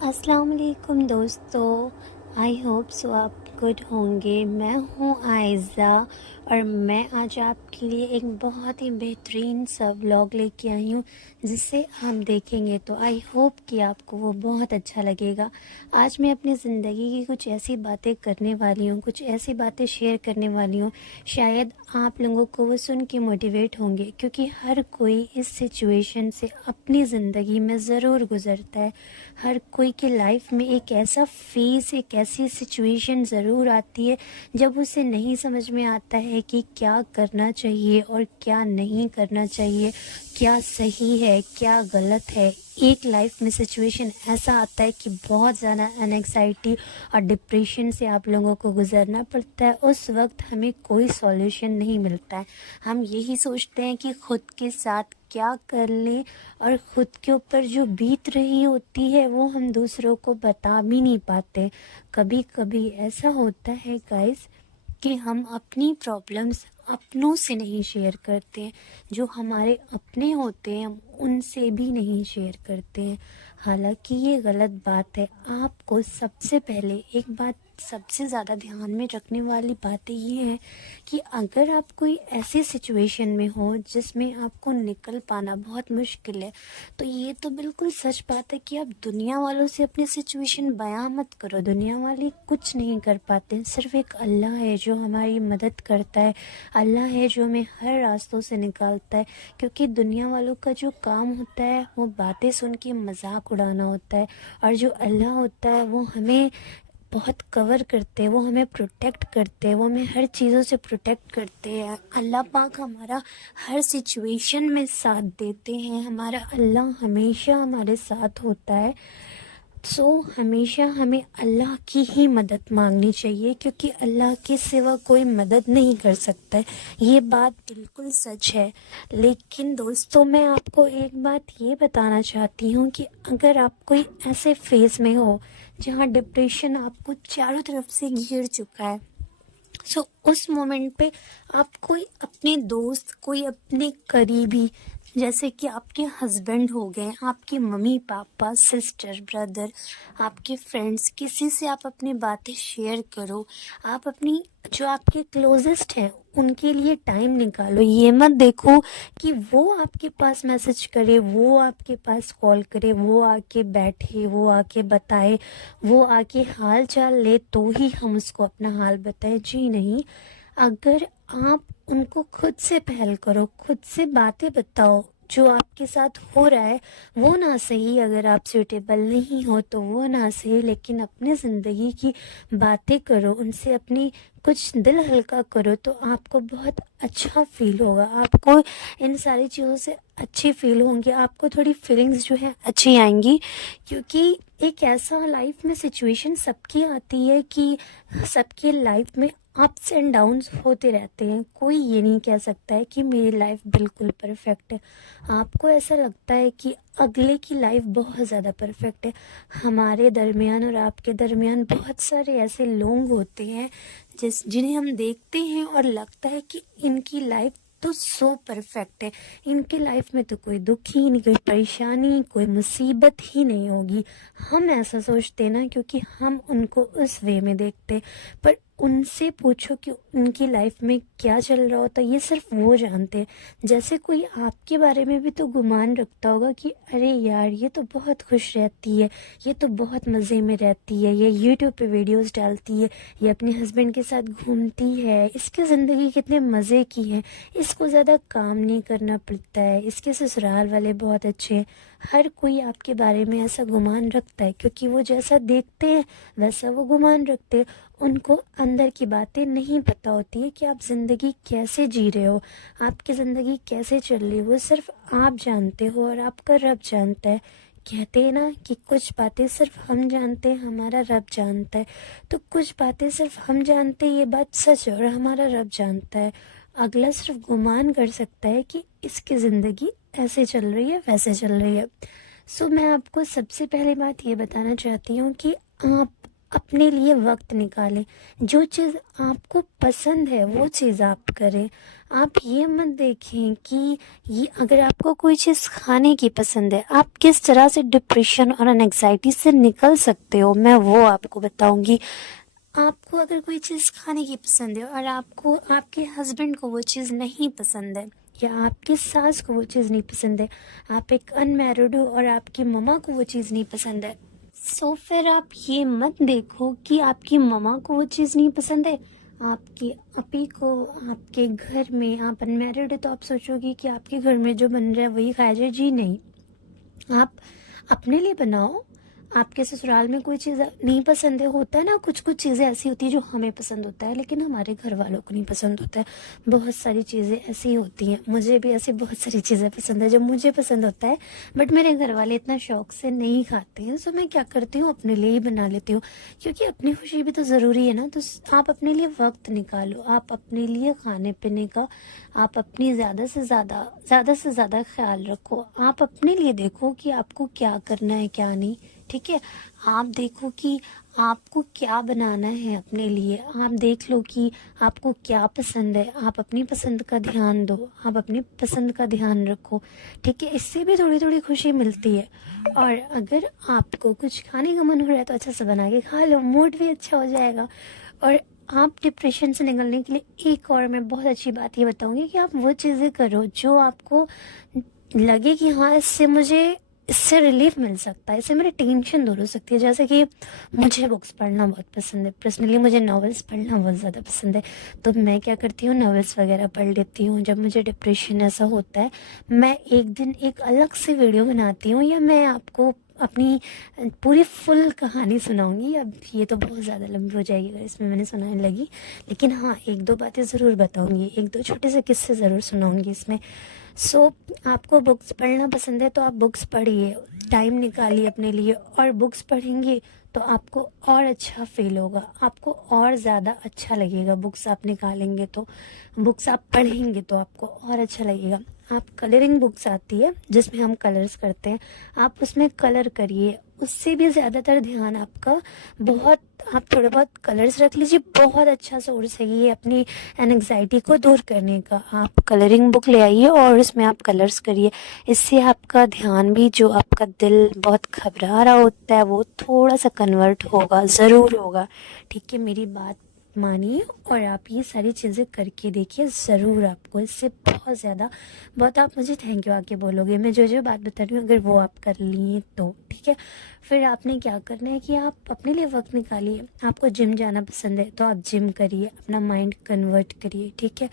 अस्सलाम वालेकुम दोस्तों। आई होप सो आप गुड होंगे। मैं हूँ आयज़ा और मैं आज आपके लिए एक बहुत ही बेहतरीन सा व्लॉग लेके आई हूँ जिसे आप देखेंगे तो आई होप कि आपको वो बहुत अच्छा लगेगा। आज मैं अपनी ज़िंदगी की कुछ ऐसी बातें करने वाली हूँ, कुछ ऐसी बातें शेयर करने वाली हूँ, शायद आप लोगों को वो सुन के मोटिवेट होंगे, क्योंकि हर कोई इस सिचुएशन से अपनी ज़िंदगी में ज़रूर गुज़रता है। हर कोई की लाइफ में एक ऐसा फेज़, एक ऐसी सिचुएशन ज़रूर आती है जब उसे नहीं समझ में आता है कि क्या करना चाहिए और क्या नहीं करना चाहिए, क्या सही है क्या गलत है। एक लाइफ में सिचुएशन ऐसा आता है कि बहुत ज़्यादा एंग्जाइटी और डिप्रेशन से आप लोगों को गुजरना पड़ता है। उस वक्त हमें कोई सॉल्यूशन नहीं मिलता है। हम यही सोचते हैं कि खुद के साथ क्या कर लें, और ख़ुद के ऊपर जो बीत रही होती है वो हम दूसरों को बता भी नहीं पाते। कभी कभी ऐसा होता है गाइस कि हम अपनी प्रॉब्लम्स अपनों से नहीं शेयर करते हैं, जो हमारे अपने होते हैं हम उनसे भी नहीं शेयर करते हैं। हालांकि ये गलत बात है। आपको सबसे पहले एक बात सबसे ज़्यादा ध्यान में रखने वाली बातें ये हैं कि अगर आप कोई ऐसी सिचुएशन में हो जिसमें आपको निकल पाना बहुत मुश्किल है, तो ये तो बिल्कुल सच बात है कि आप दुनिया वालों से अपनी सिचुएशन बयां मत करो। दुनिया वाले कुछ नहीं कर पाते, सिर्फ एक अल्लाह है जो हमारी मदद करता है, अल्लाह है जो हमें हर रास्तों से निकालता है। क्योंकि दुनिया वालों का जो काम होता है वो बातें सुन के मजाक उड़ाना होता है, और जो अल्लाह होता है वो हमें बहुत कवर करते हैं, वो हमें प्रोटेक्ट करते हैं, वो हमें हर चीज़ों से प्रोटेक्ट करते हैं। अल्लाह पाक हमारा हर सिचुएशन में साथ देते हैं। हमारा अल्लाह हमेशा हमारे साथ होता है। हमेशा हमें अल्लाह की ही मदद मांगनी चाहिए, क्योंकि अल्लाह के सिवा कोई मदद नहीं कर सकता है। ये बात बिल्कुल सच है। लेकिन दोस्तों, मैं आपको एक बात ये बताना चाहती हूँ कि अगर आप कोई ऐसे फेज़ में हो जहाँ डिप्रेशन आपको चारों तरफ से घेर चुका है, उस मोमेंट पे आप कोई अपने दोस्त, कोई अपने करीबी, जैसे कि आपके हस्बैंड हो गए, आपके मम्मी पापा, सिस्टर, ब्रदर, आपके फ्रेंड्स, किसी से आप अपनी बातें शेयर करो। आप अपनी जो आपके क्लोजेस्ट हैं उनके लिए टाइम निकालो। ये मत देखो कि वो आपके पास मैसेज करे, वो आपके पास कॉल करे, वो आके बैठे, वो आके बताए, वो आके हाल चाल ले तो ही हम उसको अपना हाल बताएं। जी नहीं, अगर आप उनको खुद से पहल करो, खुद से बातें बताओ, जो आपके साथ हो रहा है वो ना सही, अगर आप सूटेबल नहीं हो तो वो ना सही, लेकिन अपनी ज़िंदगी की बातें करो, उनसे अपनी कुछ दिल हल्का करो, तो आपको बहुत अच्छा फील होगा। आपको इन सारी चीज़ों से अच्छी फील होंगी, आपको थोड़ी फीलिंग्स जो है अच्छी आएंगी। क्योंकि एक ऐसा लाइफ में सिचुएशन सबकी आती है कि सबके लाइफ में अप्स एंड डाउन्स होते रहते हैं। कोई ये नहीं कह सकता है कि मेरी लाइफ बिल्कुल परफेक्ट है। आपको ऐसा लगता है कि अगले की लाइफ बहुत ज़्यादा परफेक्ट है। हमारे दरमियान और आपके दरमियान बहुत सारे ऐसे लोग होते हैं जिन्हें हम देखते हैं और लगता है कि इनकी लाइफ तो सो परफेक्ट है, इनके लाइफ में तो कोई दुख ही नहीं, कोई परेशानी, कोई मुसीबत ही नहीं होगी। हम ऐसा सोचते हैं ना, क्योंकि हम उनको उस वे में देखते हैं। पर उनसे पूछो कि उनकी लाइफ में क्या चल रहा होता है, ये सिर्फ वो जानते हैं। जैसे कोई आपके बारे में भी तो गुमान रखता होगा कि अरे यार, ये तो बहुत खुश रहती है, ये तो बहुत मज़े में रहती है, ये यूट्यूब पे वीडियोस डालती है, ये अपने हस्बैंड के साथ घूमती है, इसकी ज़िंदगी कितने मज़े की है, इसको ज़्यादा काम नहीं करना पड़ता है, इसके ससुराल वाले बहुत अच्छे हैं। हर कोई आपके बारे में ऐसा गुमान रखता है, क्योंकि वो जैसा देखते हैं वैसा वो गुमान रखते हैं। उनको अंदर की बातें नहीं पता होती है कि आप ज़िंदगी कैसे जी रहे हो, आपकी ज़िंदगी कैसे चल रही है। वो सिर्फ आप जानते हो और आपका रब जानता है। कहते हैं ना कि कुछ बातें सिर्फ हम जानते हैं, हमारा रब जानता है। तो कुछ बातें सिर्फ हम जानते हैं, ये बात सच है, और हमारा रब जानता है। अगला सिर्फ गुमान कर सकता है कि इसकी ज़िंदगी ऐसे चल रही है, वैसे चल रही है। मैं आपको सबसे पहले बात ये बताना चाहती हूँ कि आप अपने लिए वक्त निकालें। जो चीज़ आपको पसंद है वो चीज़ आप करें। आप ये मत देखें कि ये अगर आपको कोई चीज़ खाने की पसंद है, आप किस तरह से डिप्रेशन और एंग्जाइटी से निकल सकते हो, मैं वो आपको बताऊंगी। आपको अगर कोई चीज़ खाने की पसंद है और आपको आपके हस्बैंड को वो चीज़ नहीं पसंद है, या आपकी सास को वो चीज़ नहीं पसंद है, आप एक अनमैरिड हो और आपकी मम्मा को वो चीज़ नहीं पसंद है, सो फिर आप ये मत देखो कि आपकी मम्मा को वो चीज़ नहीं पसंद है, आपकी अपी को आपके घर में, आप अनमैरिड है तो आप सोचोगे कि आपके घर में जो बन रहा है वही खाया जाए। जी नहीं, आप अपने लिए बनाओ। आपके ससुराल में कोई चीज़ नहीं पसंद है, होता है ना, कुछ कुछ चीज़ें ऐसी होती है जो हमें पसंद होता है लेकिन हमारे घर वालों को नहीं पसंद होता है। बहुत सारी चीज़ें ऐसी होती हैं, मुझे भी ऐसी बहुत सारी चीज़ें पसंद है जो मुझे पसंद होता है बट मेरे घर वाले इतना शौक से नहीं खाते हैं। सो मैं क्या करती हूँ, अपने लिए ही बना लेती हूँ, क्योंकि अपनी खुशी भी तो ज़रूरी है ना। तो आप अपने लिए वक्त निकालो, आप अपने लिए खाने पीने का आप अपनी ज़्यादा से ज़्यादा ख्याल रखो। आप अपने लिए देखो कि आपको क्या करना है क्या नहीं, ठीक है। आप देखो कि आपको क्या बनाना है अपने लिए, आप देख लो कि आपको क्या पसंद है, आप अपनी पसंद का ध्यान दो, आप अपनी पसंद का ध्यान रखो, ठीक है। इससे भी थोड़ी थोड़ी खुशी मिलती है। और अगर आपको कुछ खाने का मन हो रहा है तो अच्छा से बना के खा लो, मूड भी अच्छा हो जाएगा। और आप डिप्रेशन से निकलने के लिए एक और मैं बहुत अच्छी बात ये बताऊंगी कि आप वो चीज़ें करो जो आपको लगे कि हाँ इससे रिलीफ मिल सकता है, इससे मेरी टेंशन दूर हो सकती है। जैसे कि मुझे बुक्स पढ़ना बहुत पसंद है, पर्सनली मुझे नॉवेल्स पढ़ना बहुत ज़्यादा पसंद है। तो मैं क्या करती हूँ, नॉवेल्स वगैरह पढ़ लेती हूँ। जब मुझे डिप्रेशन ऐसा होता है, मैं एक दिन एक अलग से वीडियो बनाती हूँ, या मैं आपको अपनी पूरी फुल कहानी सुनाऊंगी। अब ये तो बहुत ज़्यादा लंबी हो जाएगी अगर इसमें मैंने सुनाने लगी, लेकिन हाँ, एक दो बातें ज़रूर बताऊंगी, एक दो छोटे से किस्से ज़रूर सुनाऊंगी इसमें। सो आपको बुक्स पढ़ना पसंद है तो आप बुक्स पढ़िए, टाइम निकालिए अपने लिए, और बुक्स पढ़ेंगे तो आपको और अच्छा फील होगा, आपको और ज़्यादा अच्छा लगेगा। बुक्स आप निकालेंगे तो, बुक्स आप पढ़ेंगे तो आपको और अच्छा लगेगा। आप कलरिंग बुक्स आती है जिसमें हम कलर्स करते हैं, आप उसमें कलर करिए, उससे भी ज़्यादातर ध्यान आपका बहुत, आप थोड़े बहुत कलर्स रख लीजिए, बहुत अच्छा सोर्स है ये अपनी एंग्जाइटी को दूर करने का। आप कलरिंग बुक ले आइए और उसमें आप कलर्स करिए, इससे आपका ध्यान भी, जो आपका दिल बहुत घबरा रहा होता है वो थोड़ा सा कन्वर्ट होगा, ज़रूर होगा, ठीक है। मेरी बात मानिए और आप ये सारी चीज़ें करके देखिए, ज़रूर आपको इससे बहुत ज़्यादा, बहुत, आप मुझे थैंक यू आके बोलोगे। मैं जो जो बात बता रही हूँ अगर वो आप कर लिए तो, ठीक है। फिर आपने क्या करना है कि आप अपने लिए वक्त निकालिए। आपको जिम जाना पसंद है तो आप जिम करिए, अपना माइंड कन्वर्ट करिए, ठीक है।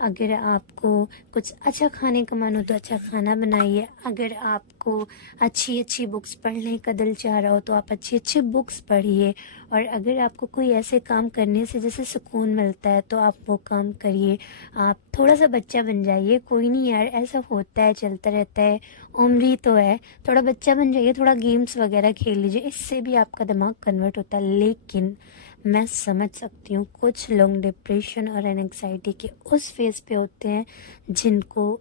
अगर आपको कुछ अच्छा खाने का मन हो तो अच्छा खाना बनाइए। अगर आपको अच्छी अच्छी बुक्स पढ़ने का दिल चाह रहा हो तो आप अच्छी अच्छी बुक्स पढ़िए। और अगर आपको कोई ऐसे काम करने से जैसे सुकून मिलता है तो आप वो काम करिए। आप थोड़ा सा बच्चा बन जाइए, कोई नहीं यार, ऐसा होता है, चलता रहता है, उम्र ही तो है, थोड़ा बच्चा बन जाइए, थोड़ा गेम्स वगैरह खेल लीजिए, इससे भी आपका दिमाग कन्वर्ट होता है। लेकिन मैं समझ सकती हूँ कुछ लोग डिप्रेशन और एंग्जाइटी के उस फेज़ पे होते हैं जिनको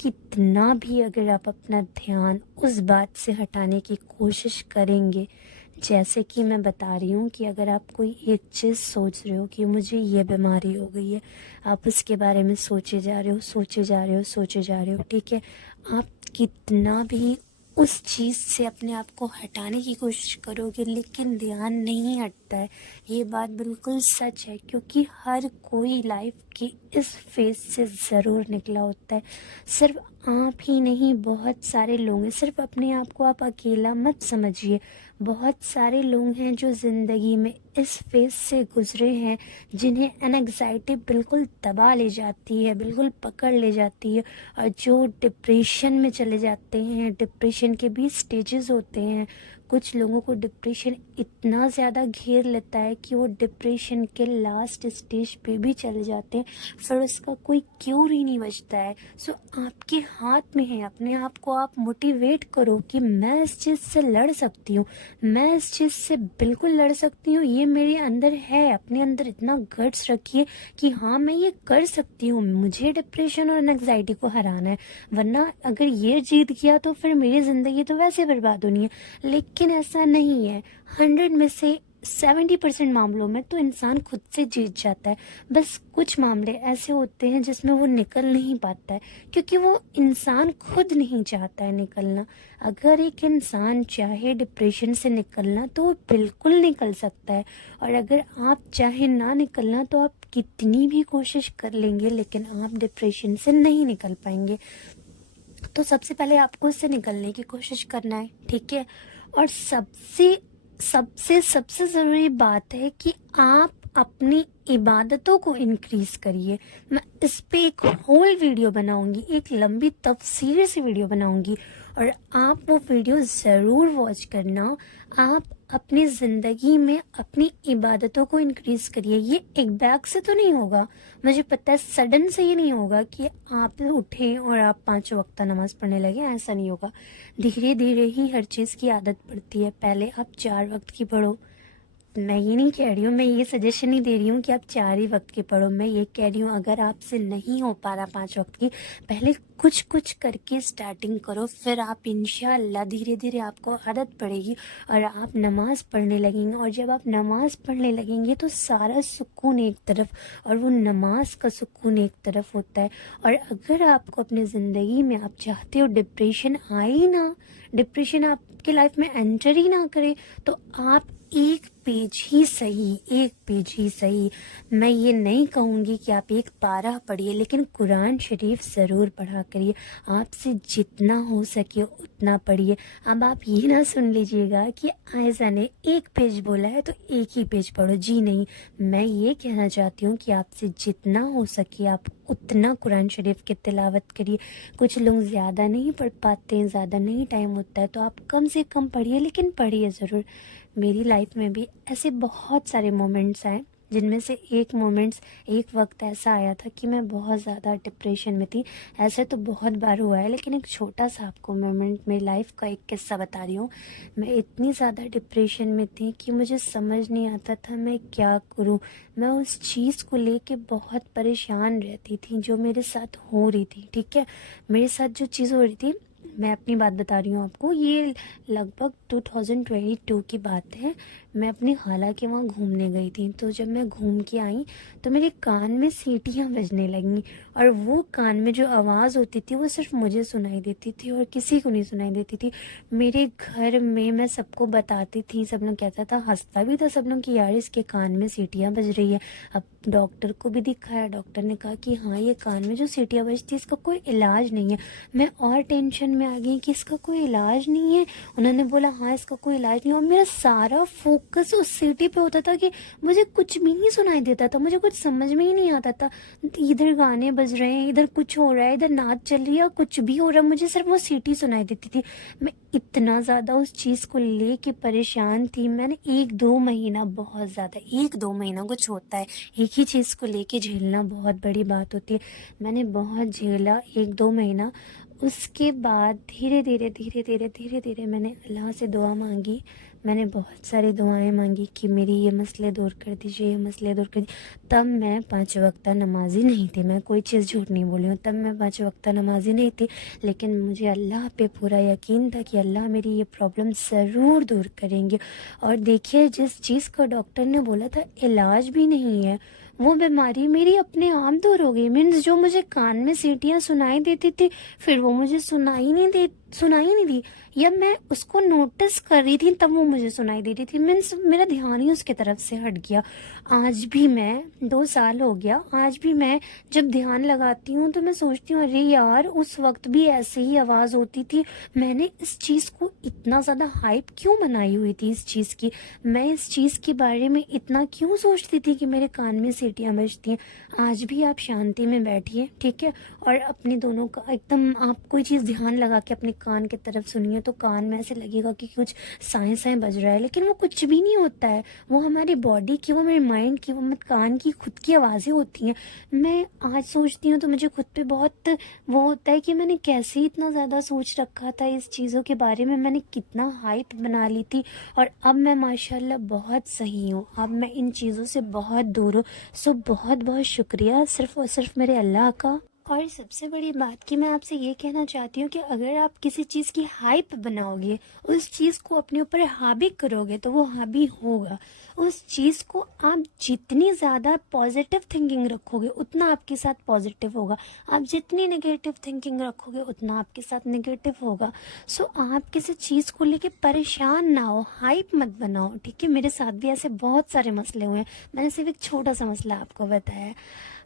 कितना भी अगर आप अपना ध्यान उस बात से हटाने की कोशिश करेंगे, जैसे कि मैं बता रही हूँ कि अगर आप कोई एक चीज़ सोच रहे हो कि मुझे ये बीमारी हो गई है, आप उसके बारे में सोचे जा रहे हो, सोचे जा रहे हो, सोचे जा रहे हो, ठीक है। आप कितना भी उस चीज़ से अपने आप को हटाने की कोशिश करोगे लेकिन ध्यान नहीं हटता है, ये बात बिल्कुल सच है, क्योंकि हर कोई लाइफ की इस फेज से ज़रूर निकला होता है। सिर्फ आप ही नहीं, बहुत सारे लोग हैं। सिर्फ अपने आप को आप अकेला मत समझिए, बहुत सारे लोग हैं जो ज़िंदगी में इस फेज से गुजरे हैं, जिन्हें एंग्जाइटी बिल्कुल दबा ले जाती है, बिल्कुल पकड़ ले जाती है, और जो डिप्रेशन में चले जाते हैं। डिप्रेशन के भी स्टेजेस होते हैं, कुछ लोगों को डिप्रेशन इतना ज़्यादा घेर लेता है कि वो डिप्रेशन के लास्ट स्टेज पे भी चले जाते हैं, फिर उसका कोई क्योर ही नहीं बचता है। सो आपके हाथ में है, अपने आप को आप मोटिवेट करो कि मैं इस चीज़ से लड़ सकती हूँ, मैं इस चीज़ से बिल्कुल लड़ सकती हूँ, ये मेरे अंदर है। अपने अंदर इतना गट्स रखिए कि हाँ, मैं ये कर सकती हूँ, मुझे डिप्रेशन और एंग्जाइटी को हराना है, वरना अगर ये जीत गया तो फिर मेरी ज़िंदगी तो वैसे बर्बाद होनी है। लेकिन ऐसा नहीं है, 100 में से 70% मामलों में तो इंसान खुद से जीत जाता है। बस कुछ मामले ऐसे होते हैं जिसमें वो निकल नहीं पाता है, क्योंकि वो इंसान खुद नहीं चाहता है निकलना। अगर एक इंसान चाहे डिप्रेशन से निकलना तो वो बिल्कुल निकल सकता है, और अगर आप चाहे ना निकलना तो आप कितनी भी कोशिश कर लेंगे लेकिन आप डिप्रेशन से नहीं निकल पाएंगे। तो सबसे पहले आपको इससे निकलने की कोशिश करना है, ठीक है। और सबसे सबसे सबसे ज़रूरी बात है कि आप अपनी इबादतों को इंक्रीज करिए। मैं इस पे एक होल वीडियो बनाऊंगी, एक लंबी तफसीर से वीडियो बनाऊंगी, और आप वो वीडियो ज़रूर वॉच करना। आप अपनी ज़िंदगी में अपनी इबादतों को इंक्रीज करिए। ये एक बैग से तो नहीं होगा, मुझे पता है सडन से ये नहीं होगा कि आप उठें और आप 5 वक्त नमाज पढ़ने लगे, ऐसा नहीं होगा। धीरे धीरे ही हर चीज़ की आदत पड़ती है। पहले आप 4 वक्त की पढ़ो। मैं ये नहीं कह रही हूँ, मैं ये सजेशन नहीं दे रही हूँ कि आप 4 ही वक्त की पढ़ो। मैं ये कह रही हूँ अगर आपसे नहीं हो पा रहा 5 वक्त की, पहले कुछ कुछ करके स्टार्टिंग करो, फिर आप इंशाअल्लाह धीरे धीरे आपको आदत पड़ेगी और आप नमाज पढ़ने लगेंगे। और जब आप नमाज पढ़ने लगेंगे तो सारा सुकून एक तरफ, और वो नमाज का सुकून एक तरफ होता है। और अगर आपको अपनी ज़िंदगी में आप चाहते हो डिप्रेशन आए ही ना, डिप्रेशन आपके लाइफ में एंटर ही ना करे, तो आप एक पेज ही सही, एक पेज ही सही, मैं ये नहीं कहूँगी कि आप एक पारा पढ़िए, लेकिन कुरान शरीफ ज़रूर पढ़ा करिए। आपसे जितना हो सके उतना पढ़िए। अब आप ये ना सुन लीजिएगा कि आयशा ने एक पेज बोला है तो एक ही पेज पढ़ो, जी नहीं। मैं ये कहना चाहती हूँ कि आपसे जितना हो सके आप उतना कुरान शरीफ की तिलावत करिए। कुछ लोग ज़्यादा नहीं पढ़ पाते हैं, ज़्यादा नहीं टाइम होता है, तो आप कम से कम पढ़िए, लेकिन पढ़िए ज़रूर। मेरी लाइफ में भी ऐसे बहुत सारे मोमेंट्स आए, जिनमें से एक वक्त ऐसा आया था कि मैं बहुत ज़्यादा डिप्रेशन में थी। ऐसे तो बहुत बार हुआ है, लेकिन एक छोटा सा आपको मोमेंट मेरी लाइफ का एक किस्सा बता रही हूँ। मैं इतनी ज़्यादा डिप्रेशन में थी कि मुझे समझ नहीं आता था मैं क्या करूँ। मैं उस चीज़ को लेके बहुत परेशान रहती थी जो मेरे साथ हो रही थी, ठीक है। मेरे साथ जो चीज़ हो रही थी, मैं अपनी बात बता रही हूँ आपको, ये लगभग 2022 की बात है। मैं अपनी खाला के वहाँ घूमने गई थी, तो जब मैं घूम के आई तो मेरे कान में सीटियाँ बजने लगीं, और वो कान में जो आवाज़ होती थी वो सिर्फ मुझे सुनाई देती थी और किसी को नहीं सुनाई देती थी। मेरे घर में मैं सबको बताती थी, सब लोग कहता था, हंसता भी था सब लोग कि यार इसके कान में सीटियाँ बज रही है। अब डॉक्टर को भी दिखाया, डॉक्टर ने कहा कि हाँ ये कान में जो सीटियाँ बजती है इसका कोई इलाज नहीं है। मैं और टेंशन में आ गई कि इसका कोई इलाज नहीं है। उन्होंने बोला हाँ इसका कोई इलाज नहीं है, और मेरा सारा फोकस उस सीटी पे होता था कि मुझे कुछ भी नहीं सुनाई देता था, मुझे कुछ समझ में ही नहीं आता था। इधर गाने बज रहे हैं, इधर कुछ हो रहा है, इधर नाच चल रही है, कुछ भी हो रहा है, मुझे सिर्फ वो सीटी सुनाई देती थी। मैं इतना ज़्यादा उस चीज़ को लेके परेशान थी। मैंने 1-2 महीना, बहुत ज़्यादा 1-2 महीना कुछ होता है, एक ही चीज़ को लेके झेलना बहुत बड़ी बात होती है। मैंने बहुत झेला 1-2 महीना। उसके बाद धीरे धीरे धीरे धीरे धीरे धीरे मैंने अल्लाह से दुआ मांगी। मैंने बहुत सारी दुआएं मांगी कि मेरी ये मसले दूर कर दीजिए, ये मसले दूर कर दीजिए। तब मैं 5 वक्ता नमाजी नहीं थी, मैं कोई चीज़ झूठ नहीं बोली हूँ, तब मैं 5 वक्ता नमाजी नहीं थी। लेकिन मुझे अल्लाह पे पूरा यकीन था कि अल्लाह मेरी ये प्रॉब्लम ज़रूर दूर करेंगे। और देखिए, जिस चीज़ का डॉक्टर ने बोला था इलाज भी नहीं है, वो बीमारी मेरी अपने आप दूर हो गई। मीन्स जो मुझे कान में सीटियाँ सुनाई देती थी, फिर वो मुझे सुनाई नहीं दी, या मैं उसको नोटिस कर रही थी तब वो मुझे सुनाई दे रही थी। मीन्स मेरा ध्यान ही उसके तरफ से हट गया। आज भी मैं 2 साल हो गया, आज भी मैं जब ध्यान लगाती हूँ तो मैं सोचती हूँ अरे यार उस वक्त भी ऐसे ही आवाज़ होती थी। मैंने इस चीज़ को इतना ज़्यादा हाइप क्यों बनाई हुई थी इस चीज़ की, मैं इस चीज़ के बारे में इतना क्यों सोचती थी कि मेरे कान में सीटियाँ बजती हैं। आज भी आप शांति में बैठिए, ठीक है, और अपने दोनों का एकदम आप कोई चीज़ ध्यान लगा के अपने कान की तरफ सुनिए, तो कान में ऐसे लगेगा कि कुछ साएं साएं बज रहा है, लेकिन वो कुछ भी नहीं होता है। वो हमारी बॉडी की, वो मेरे माइंड की, वो मत कान की खुद की आवाज़ें होती हैं। मैं आज सोचती हूँ तो मुझे खुद पे बहुत वो होता है कि मैंने कैसे इतना ज़्यादा सोच रखा था इस चीज़ों के बारे में, मैंने कितना हाइप बना ली थी। और अब मैं माशाल्लाह बहुत सही हूँ, अब मैं इन चीज़ों से बहुत दूर हूँ। सो बहुत बहुत शुक्रिया सिर्फ़ और सिर्फ मेरे अल्लाह का और सबसे बड़ी बात कि मैं आपसे ये कहना चाहती हूँ कि अगर आप किसी चीज़ की हाइप बनाओगे, उस चीज़ को अपने ऊपर हावी करोगे तो वो हावी होगा। उस चीज़ को आप जितनी ज़्यादा पॉजिटिव थिंकिंग रखोगे उतना आपके साथ पॉजिटिव होगा। आप जितनी नेगेटिव थिंकिंग रखोगे उतना आपके साथ नेगेटिव होगा। सो आप किसी चीज़ को लेके परेशान ना हो, हाइप मत बनाओ, ठीक है। मेरे साथ भी ऐसे बहुत सारे मसले हुए हैं, मैंने सिर्फ एक छोटा सा मसला आपको बताया।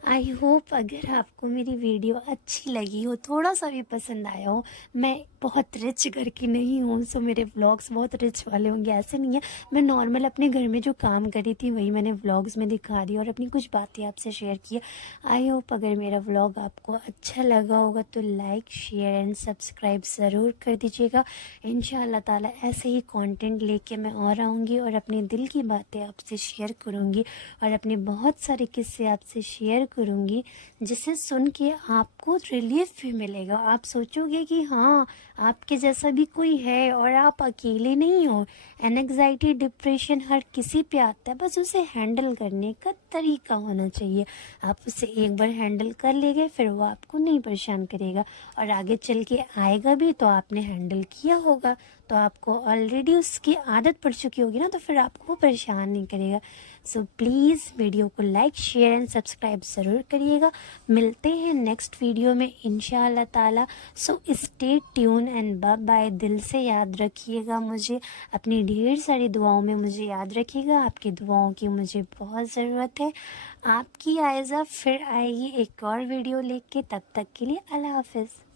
आई होप अगर आपको मेरी वीडियो अच्छी लगी हो, थोड़ा सा भी पसंद आया हो। मैं बहुत रिच घर की नहीं हूँ, सो मेरे व्लॉग्स बहुत रिच वाले होंगे, ऐसे नहीं है। मैं नॉर्मल अपने घर में जो काम करी थी वही मैंने व्लॉग्स में दिखा दी और अपनी कुछ बातें आपसे शेयर की। आई होप अगर मेरा व्लॉग आपको अच्छा लगा होगा तो लाइक, शेयर एंड सब्सक्राइब ज़रूर कर दीजिएगा। इंशाअल्लाह ताला ऐसे ही कंटेंट लेके मैं और आऊँगी और अपने दिल की बातें आपसे शेयर करूँगी और अपने बहुत सारे किस्से आपसे शेयर करूँगी, जिसे सुन के आपको रिलीफ भी मिलेगा। आप सोचोगे कि हाँ, आपके जैसा भी कोई है और आप अकेले नहीं हो। एंग्जाइटी, डिप्रेशन हर किसी पे आता है, बस उसे हैंडल करने का तरीका होना चाहिए। आप उसे एक बार हैंडल कर लेंगे फिर वो आपको नहीं परेशान करेगा और आगे चल के आएगा भी तो आपने हैंडल किया होगा, तो आपको ऑलरेडी उसकी आदत पड़ चुकी होगी ना, तो फिर आपको वो परेशान नहीं करेगा। सो प्लीज़ वीडियो को लाइक, शेयर एंड सब्सक्राइब ज़रूर करिएगा। मिलते हैं नेक्स्ट वीडियो में इंशाअल्लाह ताला। So stay tune and bye bye. दिल से याद रखिएगा मुझे, अपनी ढेर सारी दुआओं में मुझे याद रखिएगा। आपकी दुआओं की मुझे बहुत ज़रूरत है। आपकी आयज़ा फिर आएगी एक और वीडियो लेके, तब तक के लिए अल्लाह हाफ़िज़।